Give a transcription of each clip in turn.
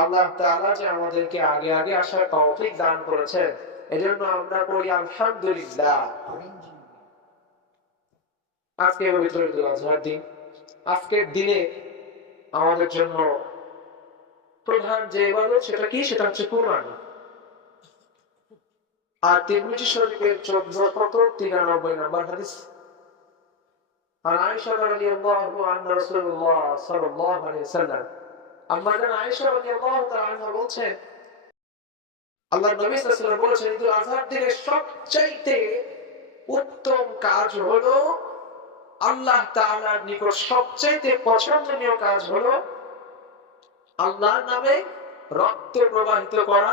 আল্লাহ তাআলা যে আমাদেরকে আগে আগে আসার তৌফিক দান করেছেন, এজন্য আমরা বলি আলহামদুলিল্লাহ। আজকে পবিত্র ঈদুল আজহার দিন। আজকের দিনে আমাদের জন্য প্রধান যে ইবাদত সেটা কি? সেটা হচ্ছে কুরবানি। আর তিরমিজি শরীফের 1493 নম্বর হাদিস, আর আয়েশা রাদিয়াল্লাহু আনহা রাসূলুল্লাহ সাল্লাল্লাহু আলাইহি ওয়াসাল্লাম, আম্মা জান আয়েশা রাদিয়াল্লাহু তাআলা আনহা বলছেন, আল্লাহর নবী সাল্লাল্লাহু আলাইহি ওয়াসাল্লাম বলেছেন, ঈদুল আজহার দিনে সবচাইতে উত্তম কাজ হলো, আল্লাহ তাআলার নিকট সবচাইতে পছন্দনীয় কাজ হলো আল্লাহর নামে রক্ত প্রবাহিত করা,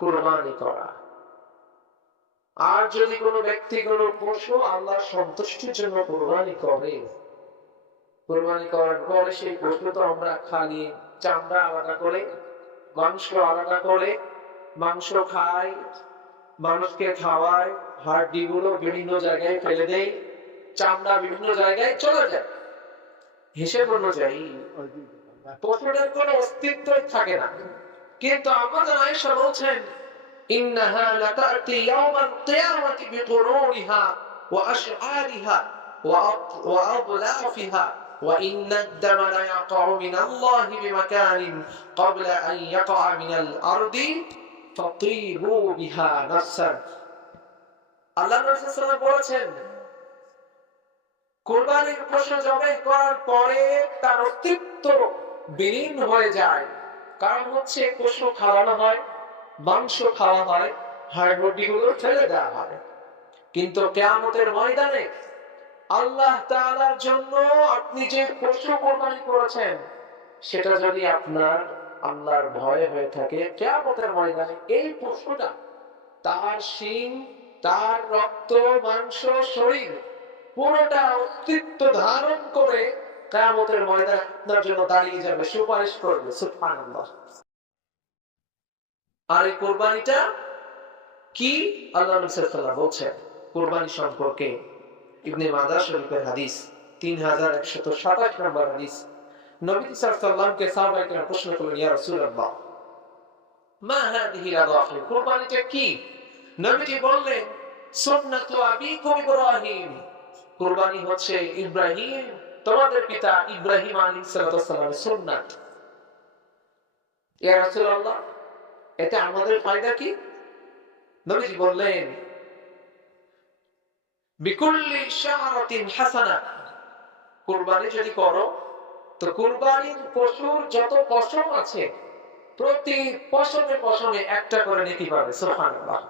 কুরবানি করা। আর যদি কোনো ব্যক্তি কোনো পশু আল্লাহর সন্তুষ্টির জন্য কুরবানি করে, কুরবানি করার পরে সেই পশু তো আমরা খালি চামড়া আলাদা করে, মাংস আলাদা করে, মাংস খাই, মানুষকে খাওয়ায়, হাড্ডি গুলো বিভিন্ন জায়গায় ফেলে দেয়, চামড়া বিভিন্ন জায়গায় চলে যায়, হিসেব অনুযায়ী পশুদের কোনো অস্তিত্বই থাকে না। কিন্তু আমাদের আয়েশা বলছেন, ইন্নাহা লাতাতি ইয়াওমাল কিয়ামাতি বিকুরুনিহা ওয়া আশআরিহা ওয়া আদলাফিহা ওয়া ইন্নাদ দামা লা ইয়াকাউ মিনাল্লাহি বিমাকানিন ক্বাবলা আন ইয়াকা মিনাল আরদি ফাতিবু বিহা নাফসান। আল্লাহর রাসূল সাল্লাল্লাহু আলাইহি ওয়াসাল্লাম বলেছেন, কুরবানির পশু জবাই করার পরে তার অস্তিত্ব বিলীন হয়ে যায়। কারণ হচ্ছে পশু খাওয়ানো হয়, মাংস খাওয়া হয়, হাড়-হাড্ডি গুলো ফেলে দেওয়া হয়। কিন্তু কিয়ামতের ময়দানে আল্লাহ তাআলার জন্য আপনি যে পশু কোরবানি করেছেন, সেটা যদি আপনার আল্লাহর ভয় হয়ে থাকে, কিয়ামতের ময়দানে এই পশুটা তার শিং, তার রক্ত, মাংস, শরীর পুরোটা অস্তিত্ব ধারণ করে কিয়ামতের ময়দানে আপনার জন্য দাঁড়িয়ে যাবে, সুপারিশ করবে। সুবহানাল্লাহ। আর এই কুরবানিটা কি? আল্লাহ রাসূল সাল্লাল্লাহু আলাইহি ওয়াসাল্লাম বলছেন কুরবানি সম্পর্কে, ইবনে মাজাহ শরীফের হাদিস 3127 নম্বর হাদিস, নবী সাল্লাল্লাহু আলাইহি ওয়াসাল্লামকে সাহাবায়ে কেরাম প্রশ্ন করলেন, ইয়া রাসূলুল্লাহ, মা হাদিহি আল-আদাহি, কুরবানিটা কি? নবীজি বললেন, সুন্নাতু আবিকুম ইব্রাহিম, কুরবানি হচ্ছে ইব্রাহিম, তোমাদের পিতা ইব্রাহিম আলাইহিস সালামের সুন্নাত। ইয়া রাসূলুল্লাহ, এতে আমাদের ফায়দা কি? নবীজি বললেন, বিকুল্লি শাআরাতিন হাসানা, কুরবানি যদি করো তো কুরবানির পশুর যত পশম আছে প্রতি পশমে পশমে একটা করে নেকি পাবে। সুবহানাল্লাহ।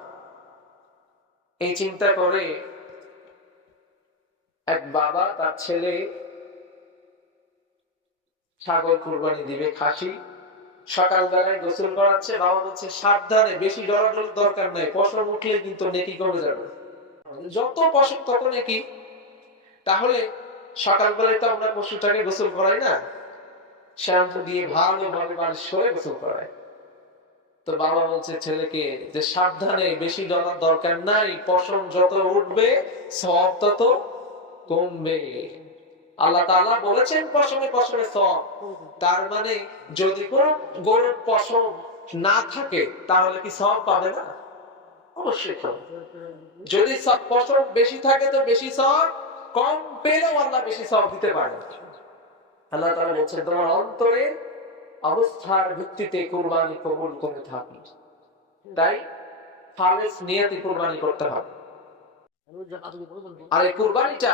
এই চিন্তা করে এক বাবা তার ছেলে ছাগল কুরবানি দিবে, খাসি, সকালবেলায় গোসল করাচ্ছে, বাবা বলছে সাবধানে, বেশি ডরাডরির দরকার নাই, পশম উঠলে কিন্তু নেকি কমে যাবে, যত পশম তত নেকি। তাহলে সকালবেলায় তো আমরা পশুটাকে গোসল করাই না, শ্যাম্পু দিয়ে ভালোভাবে মালিশ করে গোসল করাই। তো বাবা বলছে ছেলেকে যে সাবধানে, বেশি ডরার দরকার নাই, পশম যত উঠবে সওয়াব তত কমবে। আল্লাহ তাআলা বলেছেন পশমে পশমে সওয়াব, তার মানে যদি কোন গরুর পশম না থাকে তাহলে কি সওয়াব পাবে না? অবশ্যই পাবে। যদি পশম বেশি থাকে তো বেশি সওয়াব, কম পেলেও আল্লাহ বেশি সওয়াব দিতে পারে। আল্লাহ তাআলা বলেছেন, তোমার অন্তরের অবস্থার ভিত্তিতে কুরবানি কবুল করে থাকি, তাই খালেস নিয়তে কুরবানি করতে হবে। আর এই কুরবানিটা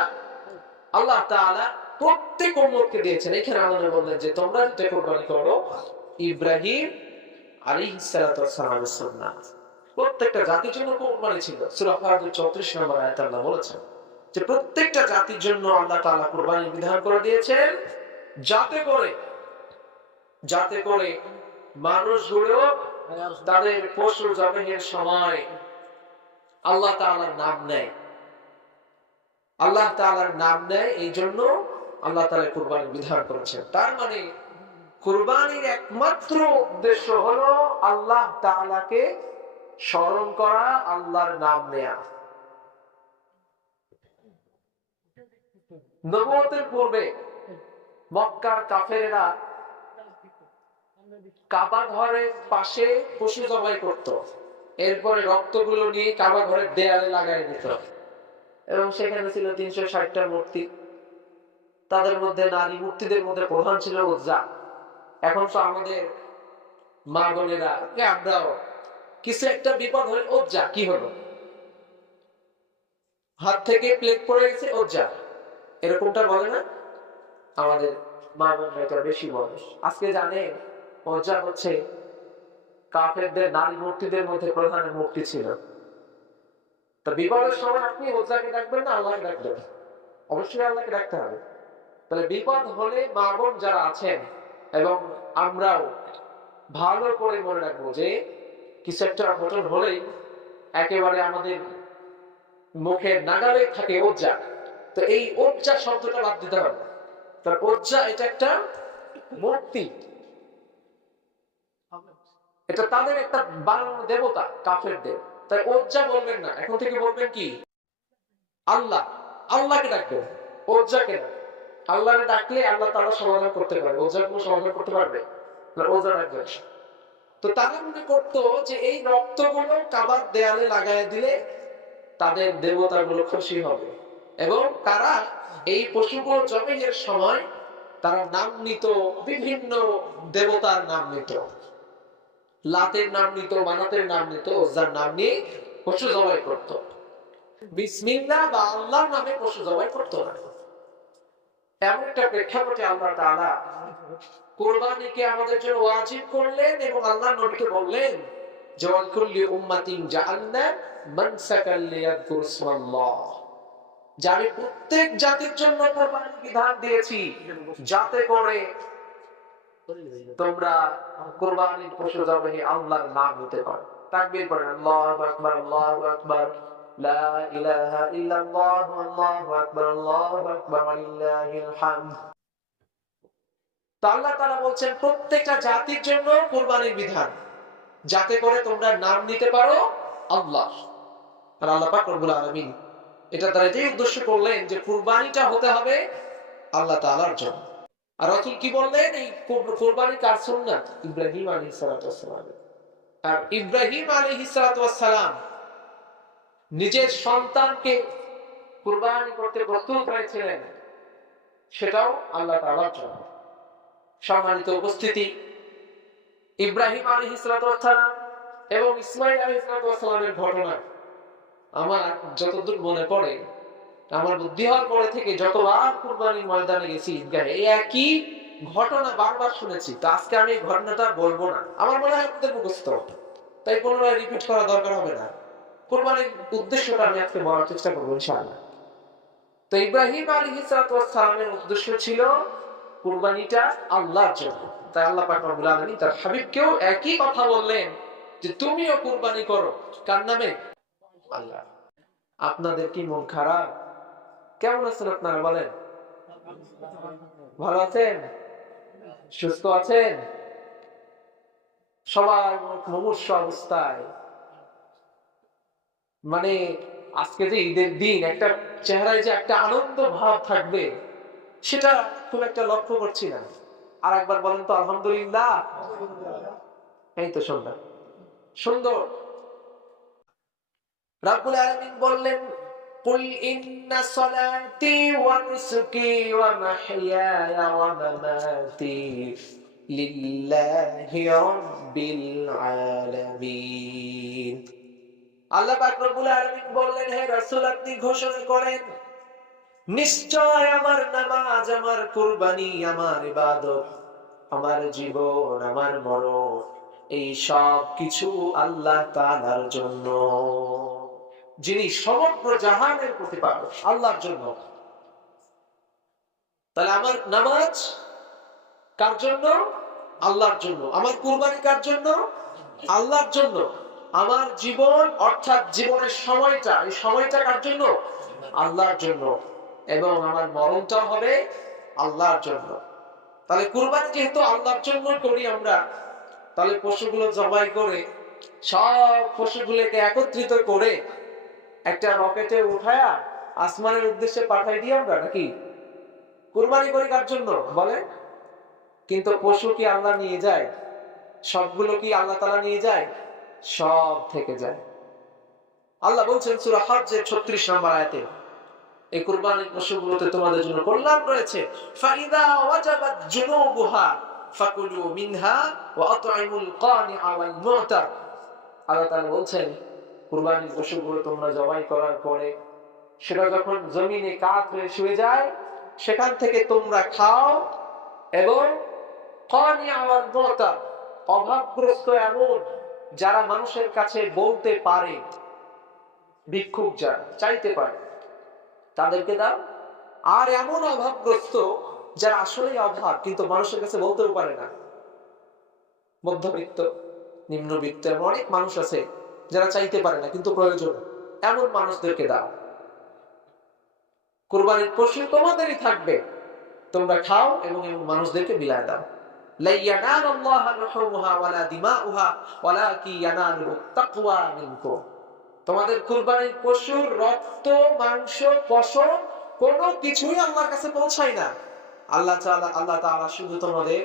আল্লাহ তাআলা প্রত্যেক উম্মতকে দিয়েছেন। এখানে আল্লাহ বললেন যে তোমরা যেটা কুরবানি করো ইব্রাহিম আলাইহিস সালাতু ওয়াস সালামের সুন্নাত। প্রত্যেকটা জাতির জন্য কুরবানি ছিল। সূরা ফাতির 34 নম্বর আয়াতে আল্লাহ বলেছেন যে প্রত্যেকটা জাতির জন্য আল্লাহ তাআলা কুরবানি বিধান করে দিয়েছেন, যাতে করে মানুষগুলো তাদের পশু জবাইয়ের সময় আল্লাহ তাআলার নাম নেয়, আল্লাহ তাআলার নাম নেয়। এই জন্য আল্লাহ তাআলা কুরবানি বিধান করেছেন। তার মানে কুরবানির একমাত্র উদ্দেশ্য হলো আল্লাহ তাআলাকে স্মরণ করা, আল্লাহর নাম নেয়া। নবুয়তের পূর্বে মক্কার কাফেরেরা কাবা ঘরের পাশে পশু জবাই করত, এরপরে রক্তগুলো নিয়ে কাবা ঘরের দেয়ালে লাগাই দিত, এবং সেখানে ছিল 360টা মূর্তি। তাদের মধ্যে নারী মূর্তিদের মধ্যে প্রধান ছিল উজ্জা। এখন তো আমাদের মা বোনেরা, আমরাও কিছু একটা বিপদ হলে উজ্জা কি হলো, হাত থেকে প্লেট পড়ে গেছে উজ্জা, এরকমটা বলে না আমাদের মা বোনরা? এটা বেশি বলে। আজকে জানে উজ্জা হচ্ছে কাফেরদের নারী মূর্তিদের মধ্যে প্রধান মূর্তি ছিল। তো বিপদের সময় আপনি উজ্জাকে ডাকবেন না আল্লাহকে ডাকবেন? অবশ্যই আল্লাহকে ডাকতে হবে। তাহলে বিপদ হলে মা বোন যারা আছেন এবং আমরাও ভালো করে মনে রাখবো যে কিছু একটা ঘটন হলেই একেবারে আমাদের মুখের নাগালে থাকে উজ্জা। তো এই উজ্জা শব্দটা বাদ দিতে হবে। তার উজ্জা এটা একটা মূর্তি, এটা তাদের একটা বানানো দেবতা কাফেরদের। তাই উজ্জা বলবেন না, এখন থেকে বলবেন কি আল্লাহ। আল্লাহকে ডাকবেন, উজ্জাকে না। আল্লাহকে ডাকলে আল্লাহ তাআলা সমাধান করতে পারবে, উজ্জা কোনো সমাধান করতে পারবে না, উজ্জা ডাকবেন। তো তারা মনে করতো যে এই রক্তগুলো কাবার দেয়ালে লাগায় দিলে তাদের দেবতাগুলো খুশি হবে, এবং তারা এই পশুগুলো জবাইয়ের সময় তারা নাম নিত, বিভিন্ন দেবতার নাম নিত, লাতের নাম নিত, মানাতের নাম নিত, উজ্জার নাম নিয়ে পশু জবাই করত। বিসমিল্লাহ বা আল্লাহর নামে পশু জবাই করত না। এমন একটা প্রেক্ষাপটে আল্লাহ তাআলা কুরবানিকে আমাদের জন্য ওয়াজিব করলেন, এবং আল্লাহর নবীকে বললেন যে ওয়াকুল্লি উম্মাতিন জাআলনা মানসাকাল লিয়াযকুরু ইসমাল্লাহ, যে আমি প্রত্যেক জাতির জন্য কুরবানির বিধান দিয়েছি যাতে করে তোমরা কুরবানির পশু জবাইয়ে আল্লাহর নাম নিতে পারো। তাকবীর পড়েন, আল্লাহু আকবার, আল্লাহু আকবার, লা ইলাহা ইল্লাল্লাহ, আল্লাহু আকবার, আল্লাহু আকবার, ওয়ালিল্লাহিল হামদ। তো আল্লাহ তাআলা বলছেন প্রত্যেকটা জাতির জন্য কুরবানির বিধান, যাতে করে তোমরা নাম নিতে পারো আল্লাহ। আর আল্লাহ পাক রব্বুল আলামিন এটা দ্বারা যে উদ্দেশ্য করলেন যে কুরবানিটা হতে হবে আল্লাহ তাআলার জন্য। আর রাসূল কি বললেন, এই কুরবানি কার সুন্নাত? ইব্রাহিম আলাইহিস সালাতু ওয়াস সালাম। আর ইব্রাহিম আলাইহিস সালাতু ওয়াস সালাম নিজের সন্তানকে কুরবানি করতে প্রস্তুত হয়েছিলেন, সেটাও আল্লাহ তাআলার জন্য। সম্মানিত উপস্থিতি, ইব্রাহিম আলাইহিস সালাতু ওয়াস সালাম এবং ইসমাঈল আলাইহিস সালাতু ওয়াস সালামের ঘটনা আমার যতদূর মনে পড়ে, আমার বুদ্ধি হওয়ার পরে থেকে যতবার কুরবানির ময়দানে গেছি ঈদগাহে, এই একই ঘটনা বারবার শুনেছি। তো আজকে আমি এই ঘটনাটা বলবো না, আমার মনে হয় আপনাদের মুখস্থ, তাই পুনরায় রিপিট করা দরকার হবে না। কুরবানির উদ্দেশ্যটা আমি আজকে বলার চেষ্টা করবো ইনশাআল্লাহ। তো ইব্রাহিম আলাইহিস সালাতু ওয়াস সালামের উদ্দেশ্য ছিল কুরবানিটা আল্লাহর জন্য। তাই আল্লাহ পাক রব্বুল আলামিন তার হাবিবকেও একই কথা বললেন যে তুমিও কুরবানি করো। কার নামে? আল্লাহ। আপনাদের কি মন খারাপ? কেমন আছেন আপনারা বলেন? ভালো আছেন? সুস্থ আছেন? সবার মুমূর্ষ অবস্থায়, মানে আজকে যে ঈদের দিন, একটা চেহারায় যে একটা আনন্দ ভাব থাকবে সেটা খুব একটা লক্ষ্য করছি না। আর একবার বলেন তো আলহামদুলিল্লাহ। এই তো সুন্দর সুন্দর। রাব্বুল আলামিন বললেন কুল ইন্না সলাতি ওয়া নুসুকি ওয়া মাহইয়ায়া ওয়া মামাতি লিল্লাহি রাব্বিল আলামিন। আল্লাহ পাক রব্বুল আলামিন বললেন, হে রাসূল আপনি ঘোষণা করেন নিশ্চয় আমার নামাজ, আমার কুরবানি, আমার ইবাদত, আমার জীবন, আমার মরণ, এই সব কিছু আল্লাহ তাআলার জন্য, যিনি সমগ্র জাহানের প্রতিপালক, আল্লাহর জন্য। তাহলে আমার নামাজ কার জন্য? আল্লাহর জন্য। আমার কুরবানি কার জন্য? আল্লাহর জন্য। আমার জীবন অর্থাৎ জীবনের সময়টা, এই সময়টা কার জন্য? আল্লাহর জন্য। এবং আমার মরণটাও হবে আল্লাহর জন্য। তাহলে কুরবানি যেহেতু আল্লাহর জন্য করি আমরা, তাহলে পশুগুলো জবাই করে সব পশুগুলোকে একত্রিত করে একটা রকেটে উঠায়া আসমানের উদ্দেশ্যে পাঠাই দিই আমরা, নাকি? কুরবানি করি কার জন্য বলেন? কিন্তু পশু কি আল্লাহ নিয়ে যায়? সবগুলো কি আল্লাহ তাআলা নিয়ে যায়? সব থেকে যায়। আল্লাহ বলছেন সূরা হজ্জের 36 নম্বর আয়াতে, এই কুরবানির পশুগুলোতে তোমাদের জন্য কল্যাণ রয়েছে। ফাইদা ওয়াজাবাত জুনুবুহা ফাকুলু মিনহা ওয়া আত'ইমুল কানিআ ওয়াল মু'তার। আল্লাহ তাআলা বলছেন কুরবানির পশুগুলো তোমরা জবাই করার পরে সেটা যখন জমিনে কাত হয়ে শুয়ে যায় সেখান থেকে তোমরা খাও, এবং কানিআ ওয়াল মু'তার, অভাবগ্রস্ত এমন যারা মানুষের কাছে বলতে পারে, ভিক্ষুক যারা চাইতে পারে তাদেরকে দাও। আর এমন অভাবগ্রস্ত যারা আসলে অভাব কিন্তু মানুষের কাছে বলতেও পারে না, মধ্যবিত্ত, নিম্নবিত্ত, এমন অনেক মানুষ আছে যারা চাইতে পারে না কিন্তু প্রয়োজন, এমন মানুষদেরকে দাও। কুরবানির পশু তোমাদেরই থাকবে, তোমরা খাও এবং এমন মানুষদেরকে বিলায় দাও। লা ইয়ানালুল্লাহু লুহুমুহা ওয়ালা দিমাউহা ওয়ালাকি ইয়ানালুহুত তাকওয়া মিনকুম। তোমাদের কুরবানির পশুর রক্ত, মাংস, পশম কোনো কিছুই আল্লাহর কাছে পৌঁছায় না। আল্লাহ তাআলা শুধু তোমাদের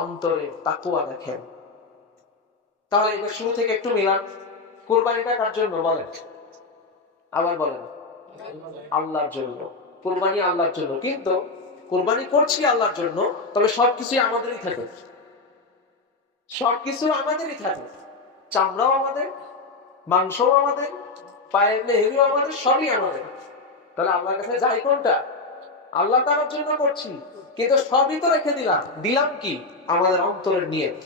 অন্তরের তাকওয়া দেখেন। তাহলে এটা শুরু থেকে একটু মিলান। কুরবানিটা কার জন্য বলেন? আবার বলেন, আল্লাহর জন্য। কুরবানি আল্লাহর জন্য, কিন্তু কুরবানি করছি আল্লাহর জন্য, তবে সবকিছুই আমাদেরই থাকে। সবকিছু আমাদেরই থাকে, চামড়াও আমাদের, মাংসও আমাদের, পায়ের নেহরিও আমাদের, সবই আমাদের। তাহলে আল্লাহর কাছে যাই কোনটা? আল্লাহ তাআলার জন্য করছি, কিন্তু সবই তো রেখে দিলাম কি? আমাদের অন্তরের নিয়ত,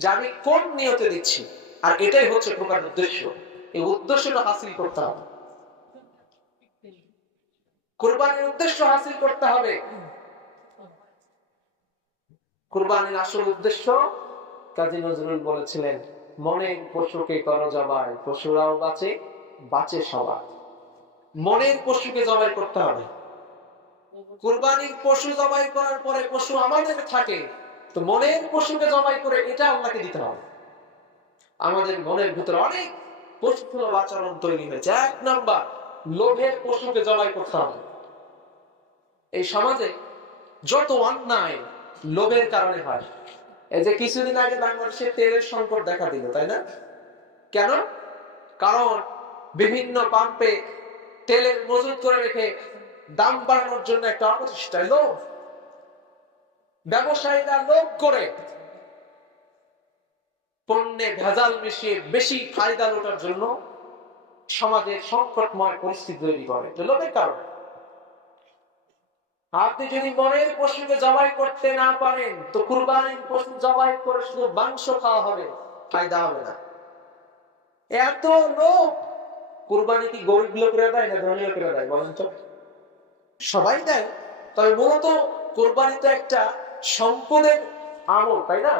যে আমি কোন নিয়তে দিচ্ছি। আর এটাই হচ্ছে কুরবানির উদ্দেশ্য। এই উদ্দেশ্যটা হাসিল করতে হবে। কুরবানির উদ্দেশ্য হাসিল করতে হবে। কুরবানির আসল উদ্দেশ্য কাজী নজরুল বলেছিলেন, মনের পশুকে করো জবাই, পশুরাও বাঁচে সবাই। মনের পশুকে জবাই করতে হবে। কুরবানির পশু জবাই করার পরে পশু আমাদের থাকে, তো মনের পশুকে জবাই করে এটা আল্লাহকে দিতে হবে। আমাদের মনের ভিতরে অনেক পশুসুলভ আচরণ তৈরি হয়েছে। 1 নাম্বার, লোভের পশুকে জবাই করতে হবে। এই সমাজে যত অন্যায় লোভের কারণে হয়। এই যে কিছুদিন আগে বাংলাদেশে তেলের সংকট দেখা দিল, তাই না? কেন? কারণ বিভিন্ন পাম্পে তেলের মজুত করে রেখে দাম বাড়ানোর জন্য একটা অপচেষ্টায় লোভ। ব্যবসায়ীরা লোভ করে পণ্যে ভেজাল মিশিয়ে বেশি ফায়দা লোটার জন্য সমাজের সংকটময় পরিস্থিতি তৈরি করে, লোভের কারণে। আপনি যদি মনের পশুকে জবাই করতে না পারেন, তো কুরবানির পশু জবাই করে শুধু মাংস খাওয়া হবে, ফায়দা হবে না। এত লোভ। কুরবানি কি গরিব লোকেরা দেয় না ধনী লোকেরা দেয় বলেন তো? সবাই দেয়। তবে মূলত কুরবানি তো একটা সম্পদের আমল, তাই না?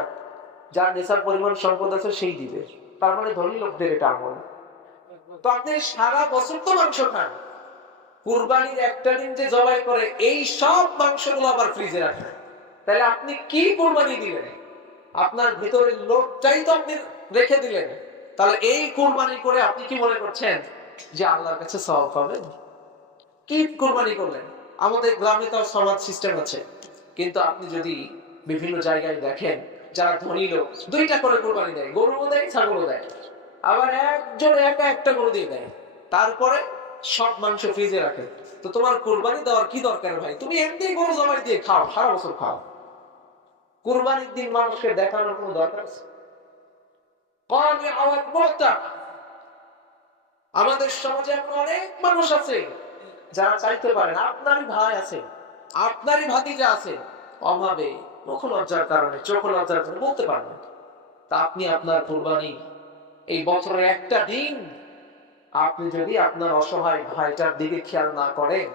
যার নেশার পরিমাণ সম্পদ আছে সেই দিবে, তার মানে ধনী লোকদের এটা আমল। তো আপনি সারা বছর তো মাংস খান, কুরবানির একটা দিন যে জবাই করে এই সব মাংসগুলো আবার ফ্রিজে রাখেন, তাহলে আপনি কি কুরবানি দিলেন? আপনার ভিতরের লোভটাই তো আপনি রেখে দিলেন। তাহলে এই কুরবানি করে আপনি কি মনে করছেন যে আল্লাহর কাছে সওয়াব পাবেন? কি কুরবানি করলেন? আমাদের গ্রামে তো সমাজ সিস্টেম আছে, কিন্তু আপনি যদি বিভিন্ন জায়গায় দেখেন যারা ধনী লোক 2টা করে কুরবানি দেয়, গরুও দেয়, ছাগলও দেয়, আবার একজন একা একটা গরু দিয়ে দেয়, তারপরে সব মাংস ফ্রিজে রাখে। তো তোমার কুরবানি দেওয়ার কি দরকার ভাই? তুমি এমনি গরু জবাই দিয়ে খাও, সারা বছর খাও। কুরবানির দিন মানুষকে দেখানোর কোনো দরকার আছে? আমাদের সমাজে এমন অনেক মানুষ আছে যারা চাইতে পারেন, আপনারই ভাই আছে, আপনারই ভাতিজা আছে, অভাবে, মুখ লজ্জার কারণে, চোখ লজ্জার কারণে বলতে পারবেন। তা আপনি আপনার কুরবানি এই বছরের একটা দিন আপনি যদি আপনার অসহায় ভাইটার দিকে খেয়াল না করেন,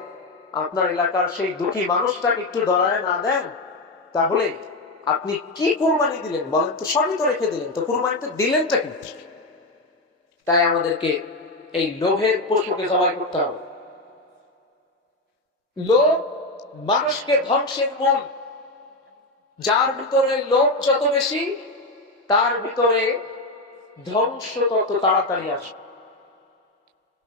আপনার এলাকার সেই দুঃখী মানুষটাকে একটু ধরায় না দেন, তাহলে আপনি কি কুরবানি দিলেন বলেন তো? সবই তো রেখে দিলেন, তো কুরবানিটা দিলেনটা কি? তাই আমাদেরকে এই লোভের পশুকে জবাই করতে হবে। লোভ মানুষকে ধ্বংসের মূল। যার ভিতরে লোভ যত বেশি, তার ভিতরে ধ্বংস তত তাড়াতাড়ি আসে।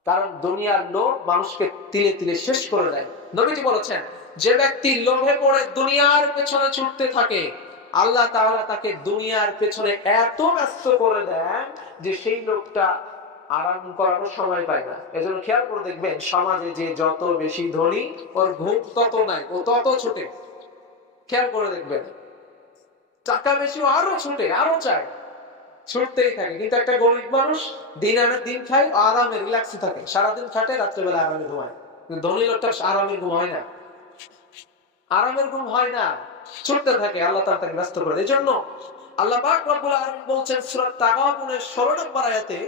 কারণ দুনিয়ার লোভ মানুষকে তিলে তিলে শেষ করে দেয়। নবীজি বলেছেন, যে ব্যক্তি লোভে পড়ে দুনিয়ার পেছনে ছুটতে থাকে, আল্লাহ তাআলা তাকে দুনিয়ার পেছনে এত ব্যস্ত করে দেন যে সেই লোকটা আরাম করার সময় পায় না। এজন্য খেয়াল করে দেখবেন, সমাজে যে যত বেশি ধনী ওর ঘুম তত নাই, ও তত ছুটে। খেয়াল করে দেখবেন, টাকা বেশি আরো ছুটে, আরো চায়, ছুটতেই থাকে। কিন্তু একটা গরিব মানুষ দিন আনে দিন খায়, আরামে রিল্যাক্সে থাকে, সারাদিন খাটে, রাত্রেবেলা আরামে ঘুমায়। কিন্তু ধনী লোকটা আরামের ঘুম হয় না, আরামের ঘুম হয় না, ছুটতে থাকে। আল্লাহ তাআলা তাকে ব্যস্ত করে। এজন্য আল্লাহ পাক রব্বুল আলামিন বলছেন সূরা তাগাবুনের 16 নম্বর আয়াতে,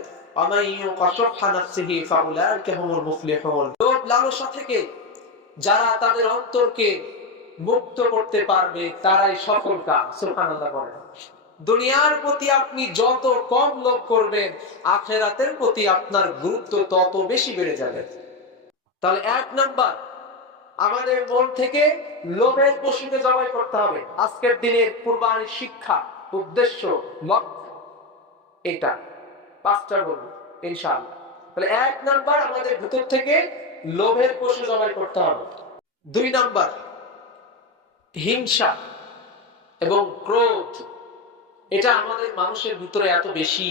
লোভ লালসা থেকে যারা তাদের অন্তরকে মুক্ত করতে পারবে তারাই সফল কাম। সুবহানাল্লাহ বলেন। দুনিয়ার প্রতি আপনি যত কম লোভ করবেন, আখিরাতের প্রতি আপনার গুরুত্ব তত বেশি বেড়ে যাবে। তাহলে এক নাম্বার, আমাদের মন থেকে লোভের পশুকে জবাই করতে হবে। আজকের দিনের কুরবানির শিক্ষা, উদ্দেশ্য, লক্ষ্য এটা 5টা বলবো ইনশাআল্লাহ। তাহলে এক নাম্বার, আমাদের ভিতর থেকে লোভের পশু জবাই করতে হবে। 2 নাম্বার, হিংসা এবং ক্রোধ। এটা আমাদের মানুষের ভিতরে এত বেশি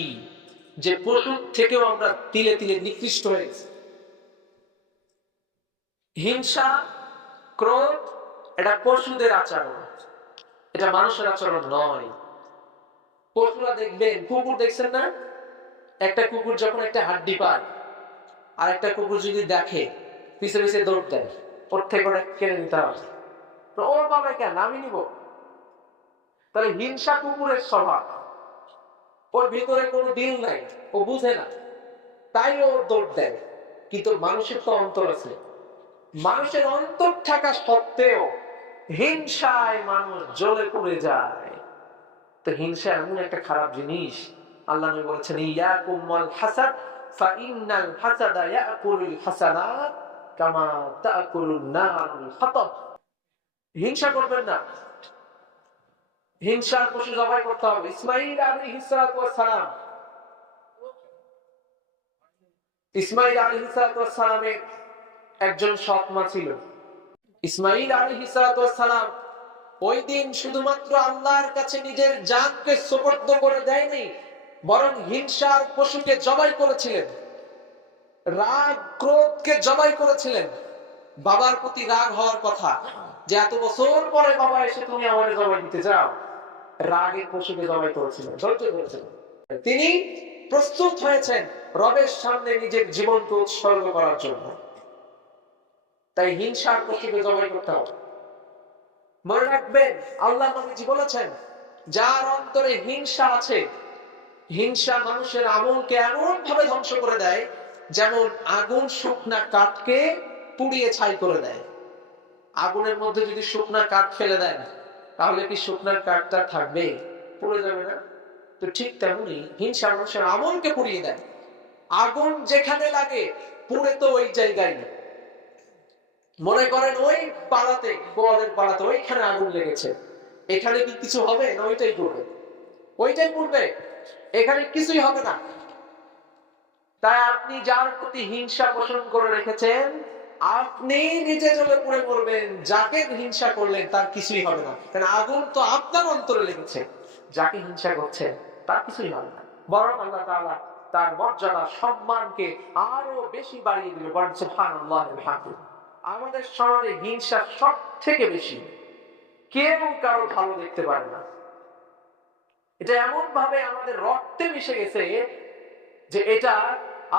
যে পশুর থেকেও আমরা তিলে তিলে নিকৃষ্ট হয়ে গেছি। হিংসা, ক্রোধ এটা পশুদের আচরণ, এটা মানুষের আচরণ নয়। পশুরা দেখবেন, কুকুর দেখছেন না, একটা কুকুর যখন একটা হাড্ডি পায় আর একটা কুকুর যদি দেখে, পিছে পিছে দৌড় দেয়, ওর থেকে ওটা কেড়ে নিতে হবে। তো ওর বাবা কেন, আমি নিব। তাহলে হিংসা কুকুরের স্বভাব, ওর ভিতরে কোনো দিল নাই, ও বুঝে না, তাই ও দৌড় দেয়। কিন্তু মানুষের তো অন্তর আছে, মানুষের অন্তর থাকা সত্ত্বেও হিংসায় মানুষ জ্বলে পুড়ে যায়। তো হিংসা এমন একটা খারাপ জিনিস, আল্লাহ নবী বলেছেন, ইয়াকুম ওয়াল হাসাদ ফাইন্নাল হাসাদা ইয়াকুলুল হাসানাত কামা তাকুলুন নারুল হাতাব। হিংসা করবেন না, হিংসার পশু জবাই করতে হবে। ইসমাঈল আলাইহিস সালাতু ওয়াস সালাম, ইসমাঈল আলাইহিস সালাতু ওয়াস সালামের একজন সৎ মা ছিল। ইসমাঈল আলাইহিস সালাতু ওয়াস সালাম ওই দিন শুধুমাত্র আল্লাহর কাছে নিজের জানকে সুপর্দ করে দেয়নি, বরং হিংসার পশুকে জবাই করেছিলেন, রাগ ক্রোধকে জবাই করেছিলেন। বাবার প্রতি রাগ হওয়ার কথা, যে এত বছর পরে বাবা এসে তুমি আমাকে জবাই দিতে চাও, রাগের পশুকে জবাই করেছিলেন, ধৈর্য ধরেছিলেন। তিনি প্রস্তুত হয়েছেন রবের সামনে নিজের জীবনকে উৎসর্গ করার জন্য। তাই হিংসার পশুকে জবাই করতে হবে। মনে রাখবেন, আল্লাহ নবীজি বলেছেন, যার অন্তরে হিংসা আছে, হিংসা মানুষের আমলকে এমন ভাবে ধ্বংস করে দেয় যেমন আগুন শুকনা কাঠকে পুড়িয়ে ছাই করে দেয়। আগুনের মধ্যে যদি শুকনা কাঠ ফেলে দেন, তাহলে কি শুকনার কাঠটা থাকবে? পুড়ে যাবে না? তো ঠিক তেমনি হিংসা মানুষের আমলকে পুড়িয়ে দেয়। আগুন যেখানে লাগে পুড়ে তো ওই জায়গায়। মনে করেন ওই পাড়াতে, গোয়ালের পাড়াতে ওইখানে আগুন লেগেছে, এখানে কি কিছু হবে না? ওইটাই করবে, ওইটাই করবে, এখানে কিছুই হবে না। তাই আপনি যার প্রতি হিংসা পোষণ করে রেখেছেন, আপনি নিজে জ্বলে পুড়ে মরবেন। যাকে হিংসা করলেন তার কিছুই হবে না, কারণ আগুন তো আপনার অন্তরে লেগেছে। যাকে হিংসা করছেন তার কিছুই হবে না, বরং আল্লাহ তাআলা তার মর্যাদা, সম্মানকে আরো বেশি বাড়িয়ে দিল। বলেন সুবহানাল্লাহ। আমাদের সমাজে হিংসা সব থেকে বেশি, কেউ কারো ভালো দেখতে পারে না। এটা এমন ভাবে আমাদের রক্তে মিশে গেছে যে এটা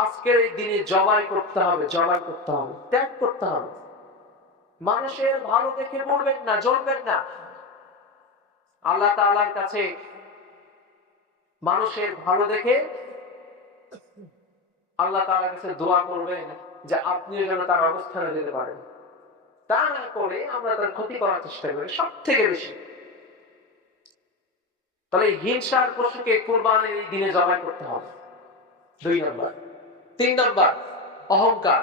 আজকের এই দিনে জবাই করতে হবে, জবাই করতে হবে, ত্যাগ করতে হবে। মানুষের ভালো দেখে মরবেন না, জ্বলবেন না। আল্লাহ তাআলার কাছে মানুষের ভালো দেখে আল্লাহ তাআলার কাছে দোয়া করবেন যে আপনিও যেন তার অবস্থানে যেতে পারেন। তা না করে আমরা তার ক্ষতি করার চেষ্টা করি সব থেকে বেশি। তাহলে হিংসার পশুকে কুরবানির এই দিনে জবাই করতে হবে। 2 নম্বর। 3 নম্বর, অহংকার।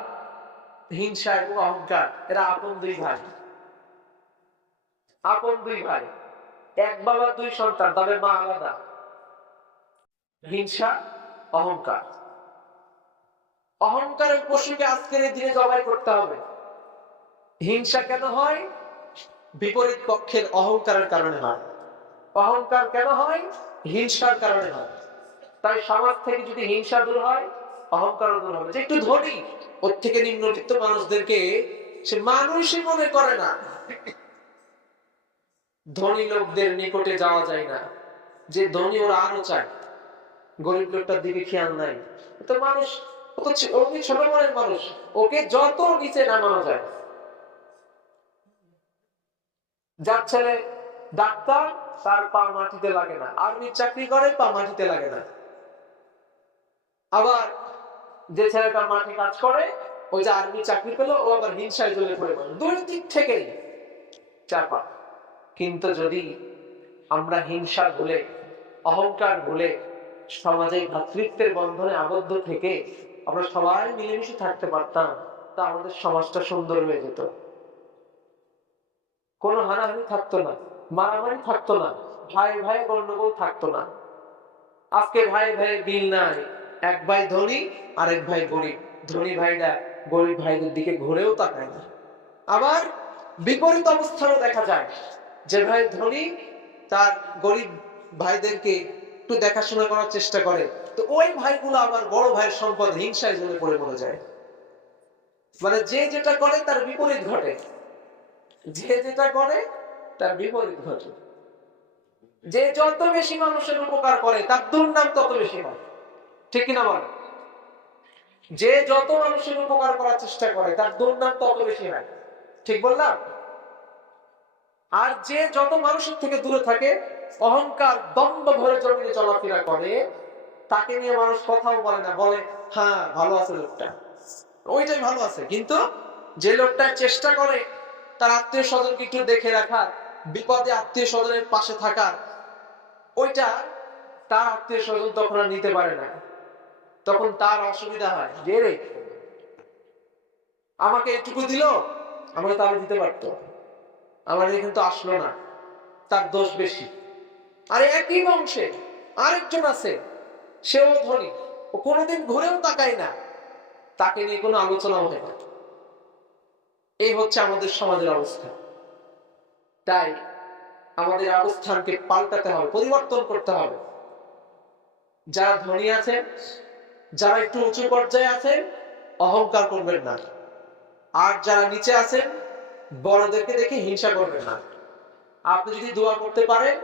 হিংসা এবং অহংকার এরা আপন 2 ভাই, আপন 2 ভাই, এক বাবার 2 সন্তান, তবে মা আলাদা। হিংসা, অহংকার। অহংকারের পশুকে আজকের এই দিনে জবাই করতে হবে। হিংসা কেন হয়? বিপরীত পক্ষের অহংকারের কারণে হয়। অহংকার কেন হয়? হিংসার কারণে হয়। তাই সমাজ থেকে যদি হিংসা দূর হয়, অহংকার দূর হবে। যে একটু ধনী, ওর থেকে নিম্নবিত্ত মানুষদেরকে সে মানুষই মনে করে না। ধনী লোকদের নিকটে যাওয়া যায় না, যে ধনী ওরা আরো চায়, গরিব লোকটার দিকে খেয়াল নাই। তো মানুষ অতি ছোট মনের মানুষ, ওকে যত নিচে নামানো যায়। যার ছেলে ডাক্তার, তার পা মাটিতে লাগে না। আর্মির চাকরি করে, পা মাটিতে লাগে না। আবার যে ছেলেটা মাঠে কাজ করে, ওই যে আর্মি চাকরি পেলো, ও আবার হিংসায় জ্বলে পড়ে গেল। দুই দিক থেকেই চাপা। কিন্তু যদি আমরা হিংসা ভুলে, অহংকার ভুলে সমাজে ভ্রাতৃত্বের বন্ধনে আবদ্ধ থেকে আমরা সবাই মিলেমিশে থাকতে পারতাম, তা আমাদের সমাজটা সুন্দর হয়ে যেত। কোনো হানাহানি থাকতো না, মারামারি থাকতো না, ভাই ভাই গন্ডগোল থাকতো না। আজকে ভাই ভাই বিল নাই, এক ভাই ধনী আর এক ভাই গরিব। ধনী ভাইরা গরিব ভাইদের দিকে ঘুরেও তাকায় না। আবার বিপরীত অবস্থাও দেখা যায়, যে ভাই ধনী তার গরিব ভাইদেরকে একটু দেখাশোনা করার চেষ্টা করে, তো ওই ভাইগুলো আবার বড় ভাইয়ের সম্পদ হিংসায় জ্বলে পড়ে মরে যায়। মানে যে যেটা করে তার বিপরীত ঘটে, যে যেটা করে তার বিপরীত ঘটে। যে যত বেশি মানুষের উপকার করে তার দুর্নাম তত বেশি হয়, ঠিক কিনা বল? যে যত মানুষের উপকার করার চেষ্টা করে তার দুর্নাম তত বেশি হয়, ঠিক বললাম? আর যে যত মানুষের থেকে দূরে থাকে, অহংকার দ্বন্দ্ব ভরে জমিনে চলাফেরা করে, তাকে নিয়ে মানুষ কথাও বলে না, বলে হ্যাঁ ভালো আছে লোকটা, ওইটাই ভালো আছে। কিন্তু যে লোকটা চেষ্টা করে তার আত্মীয় স্বজনকে একটু দেখে রাখার, বিপদে আত্মীয় স্বজনের পাশে থাকার, ওইটা তার আত্মীয় স্বজন তখন আর নিতে পারে না। তখন তার অসুবিধা হয়, যে রে আমাকে এটুকু দিল, আমাকে তাহলে দিতে পারতো, আমার কিন্তু আসলো না, তার দোষ বেশি। আরে একই বংশে আরেকজন আছে, সেও ধনী, ও কোনোদিন ঘুরেও তাকায় না, তাকে নিয়ে কোনো আলোচনা হয় না। এই হচ্ছে আমাদের সমাজের অবস্থা। তাই আমাদের অবস্থানকে পাল্টাতে হবে, পরিবর্তন করতে হবে। যারা ধনী আছেন, যারা একটু উঁচু পর্যায়ে আছেন, অহংকার করবেন না। আর যারা নিচে আছেন, বড়দেরকে দেখে হিংসা করবেন না। আপনি যদি দোয়া করতে পারেন,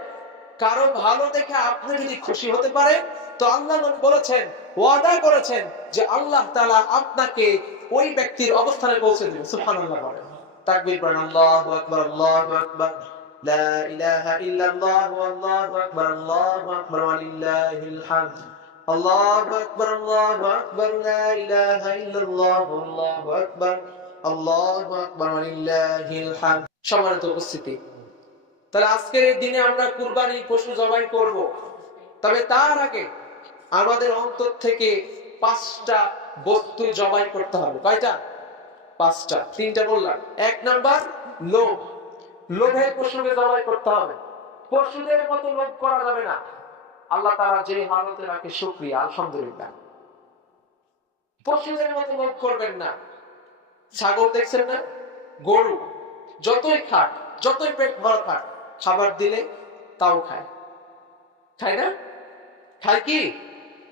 কারো ভালো দেখে আপনি যদি খুশি হতে পারেন, তো আল্লাহ নবী বলেছেন, ওয়াদা করেছেন যে আল্লাহ তাআলা আপনাকে ওই ব্যক্তির অবস্থানে পৌঁছে দেবেন। সুবহানাল্লাহ বলেন, তাকবীর পড়েন, আল্লাহু আকবার, আল্লাহু আকবার, লা ইলাহা ইল্লাল্লাহ, আল্লাহু আকবার, আল্লাহু আকবার, ওয়া লিল্লাহিল হামদ, আল্লাহু আকবার, আল্লাহু আকবার, লা ইলাহা ইল্লাল্লাহ, আল্লাহু আকবার, আল্লাহু আকবার, ওয়া লিল্লাহিল হামদ। সম্মানিত উপস্থিতি, তাহলে আজকের এই দিনে আমরা কুরবানি পশু জবাই করব, তবে তার আগে আমাদের অন্তর থেকে 5টা বস্তু জবাই করতে হবে। কয়টা? 5টা। 3টা বললাম। 1 নাম্বার লোভ, লোভের পশুকে জবাই করতে হবে। পশুদের মতো লোভ করা যাবে না। আল্লাহ তাআলা যে হালতে রাখে, শুকরিয়া, আলহামদুলিল্লাহ। পশুদের মতো লোভ করবেন না। ছাগল দেখছেন না, গরু যতই খাক, যতই পেট ভরা খাক, খাবার দিলে তাও খায়, খায় না? খায় কি?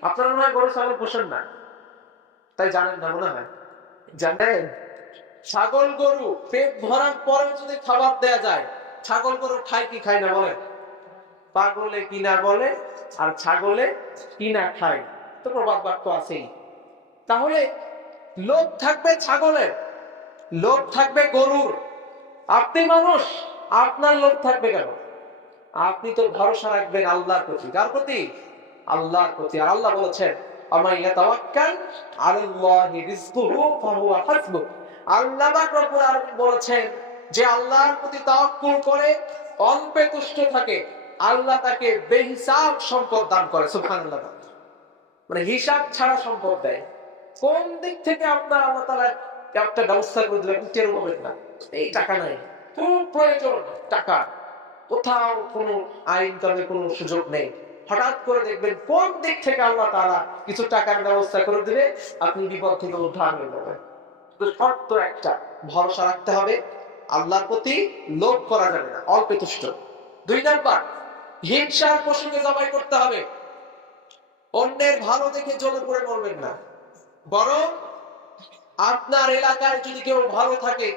আপনারা মনে হয় গরু ছাগল পোষেন না, তাই জানেন না মনে হয়। জানেন, ছাগল গরু পেট ভরার পরেও যদি খাবার দেয়া যায়, ছাগল গরু খায় কি খায় না বলেন? পাগলে কিনা বলে আর ছাগলে কিনা খায়, তো প্রবাদ বাক্য আছেই। তাহলে লোভ থাকবে ছাগলের, লোভ থাকবে গরুর। আপনি মানুষ, আপনার লোভ থাকবে কেন? আপনি তো ভরসা রাখবেন আল্লাহর প্রতি। কার প্রতি? আল্লাহর প্রতি। আর আল্লাহ বলেছেন, আল্লাহ বলেছেন যে আল্লাহর প্রতি তাওয়াক্কুল করে অল্পে তুষ্ট থাকে, আল্লাহ তাকে বেহিসাব সম্পদ দান করে। সুবহানাল্লাহ। মানে হিসাব ছাড়া সম্পদ দেয়। কোন দিক থেকে আপনার আল্লাহ তাআলা একটা ব্যবস্থা করে দিলেন, টের পাবেন না। এই টাকা নাই, কোন প্রয়োজন টাকা, কোথাও কোনো আইন কানুনের কোনো সুযোগ নেই, হঠাৎ করে দেখবেন কোন দিক থেকে আল্লাহ তাআলা কিছু টাকার ব্যবস্থা করে দিবে, আপনি বিপদ থেকে উদ্ধার হয়ে যাবেন। তো শর্ত একটা, ভরসা রাখতে হবে আল্লাহর প্রতি, লোভ করা যাবে না, অল্পে তুষ্ট। 2 নাম্বার, হিংসার পশুকে জবাই করতে হবে। অন্যের ভালো দেখে জ্বলে পড়ে মরবেন না, বরং আপনার এলাকায় যদি কেউ ভালো থাকে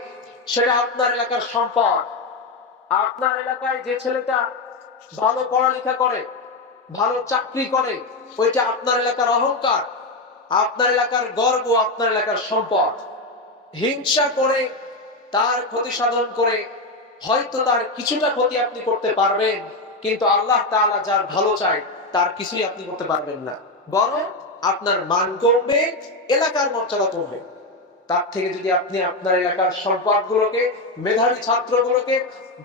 সেটা আপনার এলাকার সম্পদ। আপনার এলাকায় যে ছেলেটা ভালো পড়ালেখা করে, ভালো চাকরি করে, ওইটা আপনার এলাকার অহংকার, আপনার এলাকার গর্ব, আপনার এলাকার সম্পদ। হিংসা করে তার ক্ষতি সাধন করে হয়তো তার কিছুটা ক্ষতি আপনি করতে পারবেন, কিন্তু আল্লাহ তাআলা যার ভালো চায় তার কিছুই আপনি করতে পারবেন না, বরং আপনার মান কমবে, এলাকার মর্যাদা কমবে। তার থেকে যদি আপনি আপনার এলাকার সম্পদগুলোকে, মেধাবী ছাত্রগুলোকে,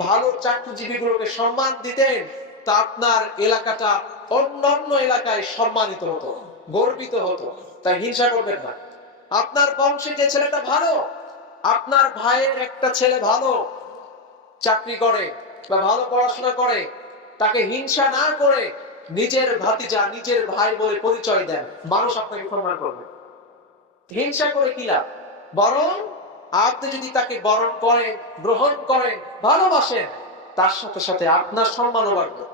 ভালো চাকরিজীবীগুলোকে সম্মান দিতেন, তা আপনার এলাকাটা অন্যান্য এলাকায় সম্মানিত হতো, গর্বিত হতো। তাই হিংসা করবেন না। আপনার বংশে যে ছেলেটা ভালো, আপনার ভাইয়ের একটা ছেলে ভালো চাকরি করে বা ভালো পড়াশোনা করে, তাকে হিংসা না করে নিজের ভাতিজা, নিজের ভাই বলে পরিচয় দেন, মানুষ আপনাকে সম্মান করবে। হিংসা করে কি লাভ? বরং আপনি যদি তাকে বরণ করেন, গ্রহণ করেন, ভালোবাসেন, তার সাথে সাথে আপনার সম্মানও বাড়বে।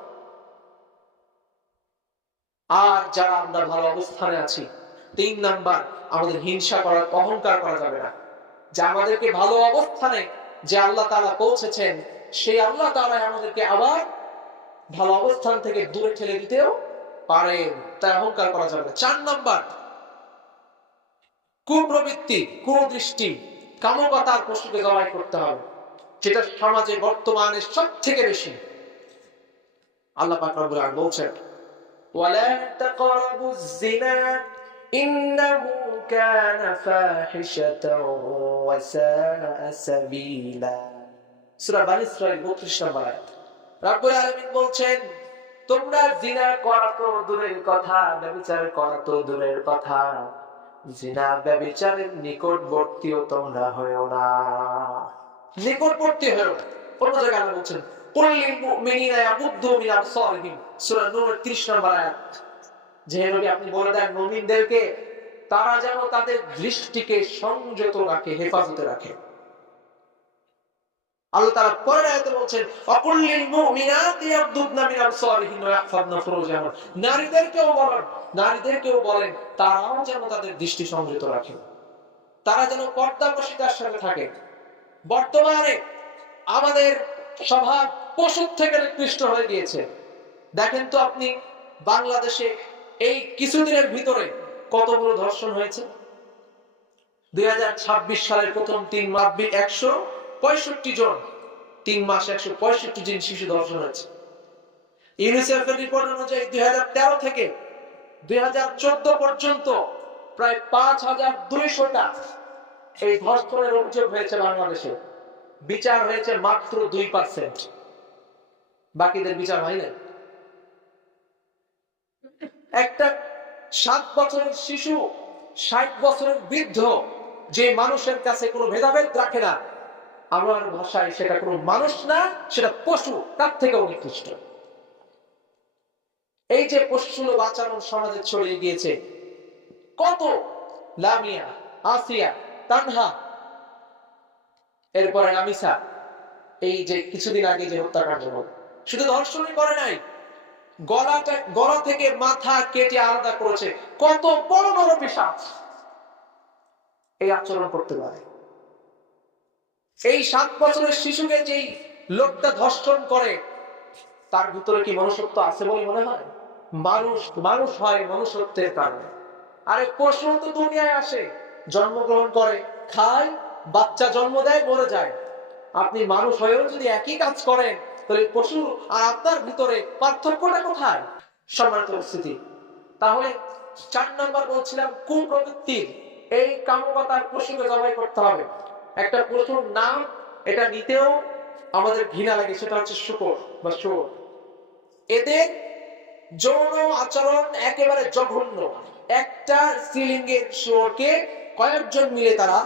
আর যারা আমরা ভালো অবস্থানে আছি, 3 নাম্বার, আমাদের হিংসা করার, অহংকার করা যাবে না। যে আমাদেরকে ভালো অবস্থানে যে আল্লাহ তাআলা পৌঁছেছেন, সেই আল্লাহ তাআলা আমাদেরকে আবার ভালো অবস্থান থেকে দূরে ঠেলে দিতেও পারেন, তাই অহংকার করা যাবে না। 4 নাম্বার, কুপ্রবৃত্তি, কুদৃষ্টি, কামকতার পশুকে জবাই করতে হবে, যেটা সমাজে বর্তমানে সবথেকে বেশি। আল্লাহ পাক রব্বুল আলামিন বলছেন, ওয়ালা তাকরাবুজ জিনা ইন্নাহু কানা ফাহিশাতাও ওয়া সাআ সাবিলা। সূরা বানী ইসরাঈল 32 নম্বর আয়াত। রব্বুল আলামিন বলছেন, তোমরা জিনা করা তো দূরের কথা, ব্যভিচার করা তো দূরের কথা, জিনা ব্যভিচারের নিকটবর্তীও তোমরা হয়ো না, নিকটবর্তী হয়ো না। অন্য জায়গায় আল্লাহ বলছেন, কুল্লিল মুমিনিনা ইয়াগুদ্দু মিন আবসারিহিম, সূরা নূর 30 নম্বর আয়াত। যে নবী আপনি বলে দেন মুমিনদেরকে তারা যেন তাদের দৃষ্টিকে সংযত রাখে, হেফাজতে রাখে। আল্লাহ তাআলা পরের আয়াতে বলছেন, অকুল্লিল মুমিনাতি ইয়াগুদ্দুনা মিন আবসারিহিন ওয়া ইয়াহফাযনা ফুরুজাহুম, নারীদেরকেও বলেন তারাও যেন তাদের দৃষ্টি সংযত রাখে, তারা যেন পর্দাপ্রশিতার সাথে থাকে। বর্তমানে আমাদের স্বভাব পশুর থেকে নিকৃষ্ট হয়ে গিয়েছে। দেখেন তো আপনি বাংলাদেশে এই কিছুদিনের ভিতরে কতগুলো ধর্ষণ হয়েছে। 2026 সালের প্রথম 3 মাস 165 জন, 3 মাস 165 জন শিশু ধর্ষণ হয়েছে। ইউনিসেফের রিপোর্ট অনুযায়ী 2013 থেকে 2014 পর্যন্ত প্রায় 5200টা এই ধর্ষণের অভিযোগ হয়েছে বাংলাদেশে। বিচার হয়েছে মাত্র 2%, বাকিদের বিচার হয় না। একটা 7 বছরের শিশু, 60 বছরের বৃদ্ধ, যে মানুষের কাছে কোনো ভেদাভেদ রাখে না, আমার ভাষায় সেটা কোনো মানুষ না, সেটা পশু, তার থেকেও নিকৃষ্ট। এই যে পশুসুলভ আচরণ সমাজে ছড়িয়ে গিয়েছে, কত লামিয়া, আসিয়া, তানহা, এরপরে নামিসা, এই যে কিছুদিন আগে যে হত্যাকাণ্ড হলো, শুধু ধর্ষণই করে নাই, গলা থেকে মাথা কেটে আলাদা করেছে। কত বড় বড় পিশাচ এই আচরণ করতে পারে। এই 7 বছরের শিশুকে যেই লোকটা ধর্ষণ করে, তার ভিতরে কি মনুষ্যত্ব আছে বলে মনে হয়? মানুষ হয় মনুষ্যত্বের কারণে। আরে পশু তো দুনিয়ায় আসে, জন্মগ্রহণ করে, খায়, বাচ্চা জন্ম দেয়, মরে যায়। আপনি মানুষ হয়েও যদি একই কাজ করেন, তাহলে পশু আর আপনার ভিতরে পার্থক্যটা কোথায়? সম্মানিত উপস্থিতি, তাহলে 4 নম্বর বলছিলাম কুপ্রবৃত্তির এই কামকতার পশুকে জবাই করতে হবে। একটা পশুর নাম, এটা নিতেও আমাদের ঘৃণা লাগে, সেটা হচ্ছে শূকর বা শুয়োর। এদের যৌন আচরণ একেবারে জঘন্য। একটা স্ত্রীলিঙ্গের শুয়োরকে কয়েকজন মিলে তারা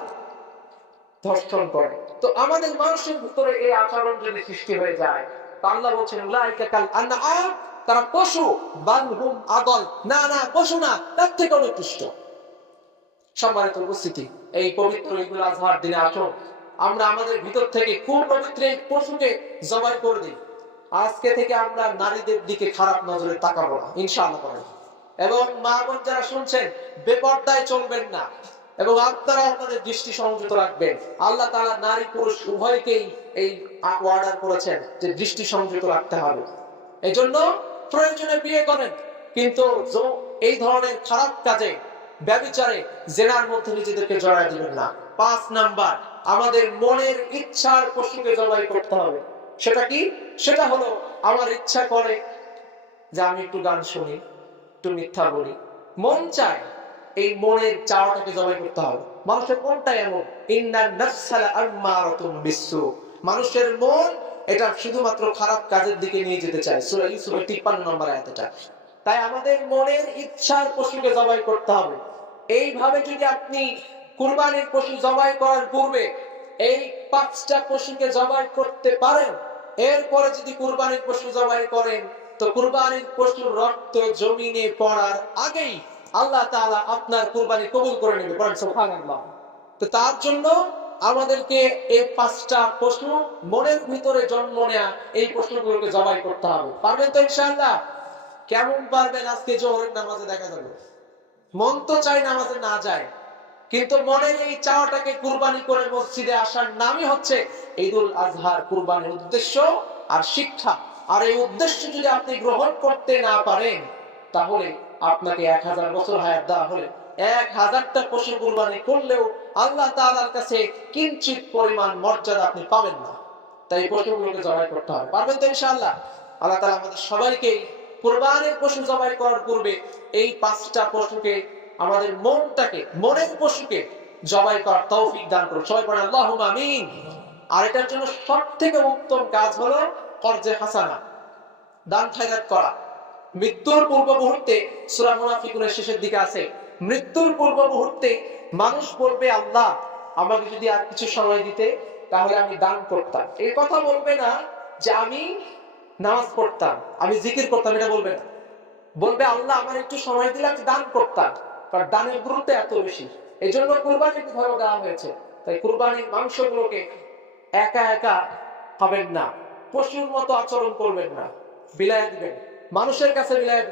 ধর্ষণ করে। তো আমাদের মানুষের ভিতরে এই আচরণ যদি সৃষ্টি হয়ে যায়, আল্লাহ বলছেন উলাইকা কাল আনআম, তারা পশু, বাল হুম আদল, না পশু না, তার থেকে নিকৃষ্ট। সম্মানিত উপস্থিতি, এই পবিত্র ঈদুল আজহার দিনে আসুন আমরা আমাদের ভিতর থেকে কুপবিত্র এই পশুকে জবাই করে দিই। আজকে থেকে আমরা নারীদের দিকে খারাপ নজরে তাকাবো না, ইনশাআল্লাহ করেন। এবং মা বোন যারা শুনছেন, বেপরদায় চলবেন না, এবং আপনারা আপনাদের দৃষ্টি সংযত রাখবেন। আল্লাহ তাআলা নারী পুরুষ উভয়কেই এই অর্ডার করেছেন যে দৃষ্টি সংযত রাখতে হবে। এজন্য প্রয়োজনে বিয়ে করেন, কিন্তু এই ধরনের খারাপ কাজে, ব্যভিচারে, জেনার মধ্যে নিজেদেরকে জড়ায় দিবেন না। 5 নাম্বার, আমাদের মনের ইচ্ছার পশুকে জবাই করতে হবে। সেটা কি? সেটা হলো আমার ইচ্ছা করে যে আমি একটু গান শুনি, একটু মিথ্যা বলি, মন চায়, এই মনের চাওয়াটাকে জবাই করতে হবে। মানুষের মনটা এমন, ইন্নান নাফসালা আম্মারাতুম বিসসু, মানুষের মন এটা শুধুমাত্র খারাপ কাজের দিকে নিয়ে যেতে চায়। সূরা ইউসুফের 53 নম্বর আয়াত এটা। তাই আমাদের মনের ইচ্ছার পশুকে জবাই করতে হবে। এইভাবে যদি আপনি কুরবানির পশু জবাই করার পূর্বে এই 5টা পশুকে জবাই করতে পারেন, এরপরে যদি কুরবানির পশু জবাই করেন, তো কুরবানির পশুর রক্ত জমিনে পড়ার আগেই আল্লাহ তাআলা আপনার কুরবানি কবুল করে নেবে। বলেন সুবহানাল্লাহ। তো তার জন্য আমাদেরকে এই 5টা পশু মনের ভিতরে জন্ম নেয়া এই পশুগুলোকে জবাই করতে হবে। পারবেন তো ইনশাআল্লাহ? কেমন পারবেন আজকে জোহরের নামাজে দেখা যাবে। মন তো চাই নামাজে না যায়, কিন্তু মনের এই চাওয়াটাকে কুরবানি করে মসজিদে আসার নামই হচ্ছে ঈদুল আজহার কুরবানির উদ্দেশ্য আর শিক্ষা। আর এই উদ্দেশ্য যদি আপনি গ্রহণ করতে না পারেন, তাহলে আপনাকে 1000 বছর হায়াত দেওয়া হলে 1000টা পশু কুরবানি করলেও আল্লাহ তাআলার কাছে কিঞ্চিত পরিমাণ মর্যাদা আপনি পাবেন না। তাই পশুগুলোকে জবাই করতে হবে। পারবেন তো ইনশাআল্লাহ? আল্লাহ তাআলা আমাদের সবাইকে কুরবানির পশু জবাই করার পূর্বে এই 5টা পশুকে, আমাদের মনটাকে, মনের পশুকে জবাই করার তৌফিক দান করুন। সবাই পড়েন আল্লাহুম্মা আমিন। আর এটার জন্য সবথেকে উত্তম কাজ হলো করজে হাসানা, দান খয়রাত করা। মৃত্যুর পূর্ব মুহূর্তে, সূরা মুনাফিকুনের শেষের দিকে আছে, মৃত্যুর পূর্ব মুহূর্তে মানুষ বলবে, আল্লাহ আমাকে যদি আর কিছু সময় দিতে তাহলে আমি দান করতাম। এই কথা বলবে না যে আমি নামাজ পড়তাম, আমি জিকির করতাম, এটা বলবে না। বলবে আল্লাহ আমার একটু সময় দিলে আমি দান করতাম। কারণ দানের গুরুত্ব এত বেশি, এই জন্য কুরবানির ধর্ম দেওয়া হয়েছে। তাই কুরবানির মাংসগুলোকে একা একা খাবেন না, পশুর মতো আচরণ করবেন না, বিলায় দিবেন, মানুষের কাছে বিলায় দিবেন।